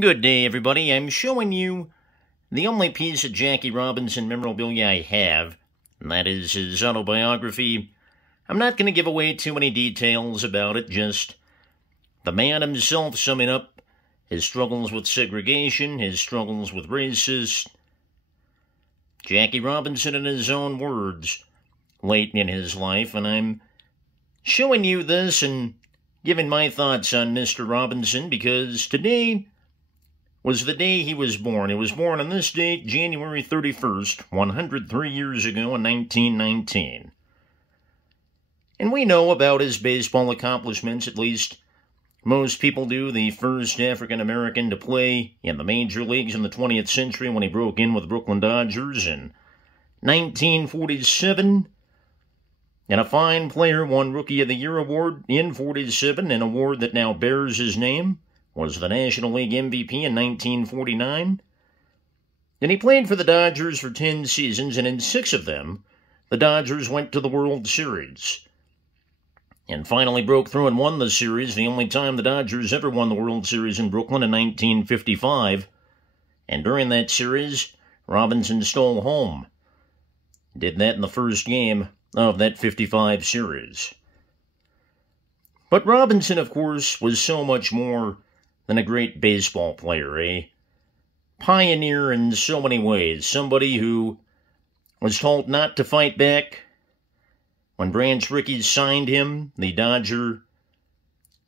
Good day, everybody. I'm showing you the only piece of Jackie Robinson memorabilia I have, and that is his autobiography. I'm not going to give away too many details about it, just the man himself summing up his struggles with segregation, his struggles with racists. Jackie Robinson in his own words, late in his life, and I'm showing you this and giving my thoughts on Mr. Robinson because today was the day he was born. He was born on this date, January 31st, 103 years ago in 1919. And we know about his baseball accomplishments, at least most people do. The first African-American to play in the major leagues in the 20th century when he broke in with the Brooklyn Dodgers in 1947. And a fine player won Rookie of the Year award in 47, an award that now bears his name. Was the National League MVP in 1949. And he played for the Dodgers for 10 seasons, and in 6 of them, the Dodgers went to the World Series. And finally broke through and won the series, the only time the Dodgers ever won the World Series in Brooklyn in 1955. And during that series, Robinson stole home. Did that in the first game of that 55 series. But Robinson, of course, was so much more than a great baseball player, a pioneer in so many ways, somebody who was told not to fight back. When Branch Rickey signed him, the Dodger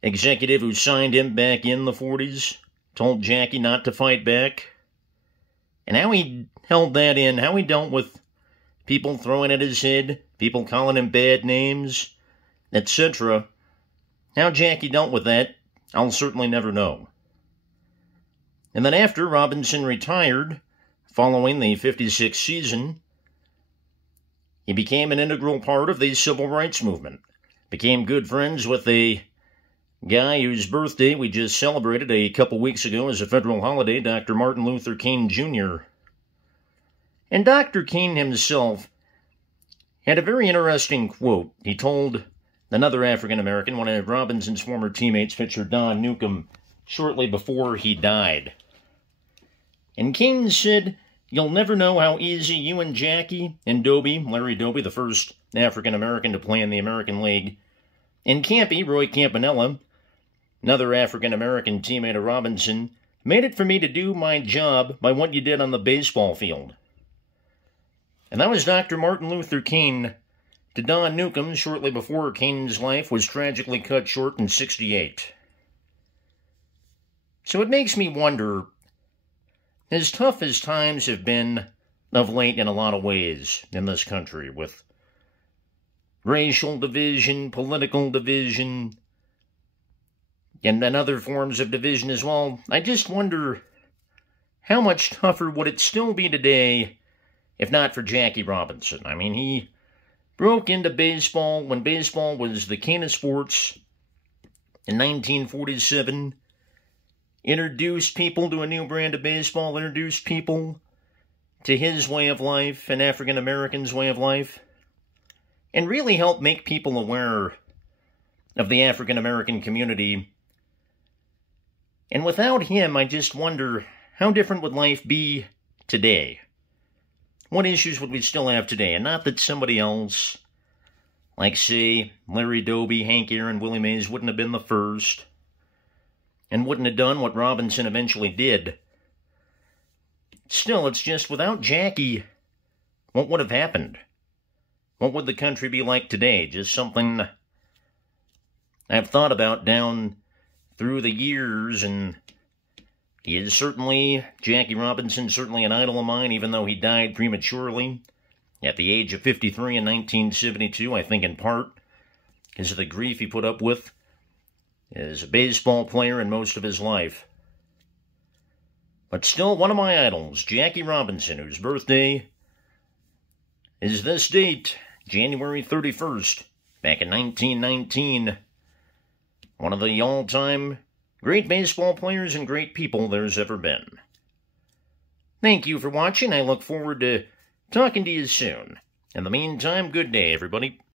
executive who signed him back in the 40s, told Jackie not to fight back. And how he held that in, how he dealt with people throwing at his head, people calling him bad names, etc. How Jackie dealt with that, I'll certainly never know. And then after Robinson retired, following the 56th season, he became an integral part of the civil rights movement. Became good friends with a guy whose birthday we just celebrated a couple weeks ago as a federal holiday, Dr. Martin Luther King Jr. And Dr. King himself had a very interesting quote. He told another African-American, one of Robinson's former teammates, pitcher Don Newcomb, shortly before he died. And King said, "You'll never know how easy you and Jackie and Doby, Larry Doby, the first African-American to play in the American League, and Campy, Roy Campanella, another African-American teammate of Robinson, made it for me to do my job by what you did on the baseball field." And that was Dr. Martin Luther King to Don Newcomb shortly before King's life was tragically cut short in '68. So it makes me wonder, as tough as times have been of late in a lot of ways in this country, with racial division, political division, and other forms of division as well, I just wonder how much tougher would it still be today if not for Jackie Robinson. I mean, he broke into baseball when baseball was the king of sports in 1947, introduced people to a new brand of baseball, introduced people to his way of life and African Americans' way of life, and really helped make people aware of the African American community. And without him, I just wonder, how different would life be today? What issues would we still have today? And not that somebody else, like, say, Larry Doby, Hank Aaron, Willie Mays, wouldn't have been the first, and wouldn't have done what Robinson eventually did. Still, it's just, without Jackie, what would have happened? What would the country be like today? Just something I've thought about down through the years, and he is certainly, Jackie Robinson, certainly an idol of mine, even though he died prematurely at the age of 53 in 1972, I think in part because of the grief he put up with as a baseball player in most of his life. But still one of my idols, Jackie Robinson, whose birthday is this date, January 31st, back in 1919. One of the all-time great baseball players and great people there's ever been. Thank you for watching. I look forward to talking to you soon. In the meantime, good day, everybody.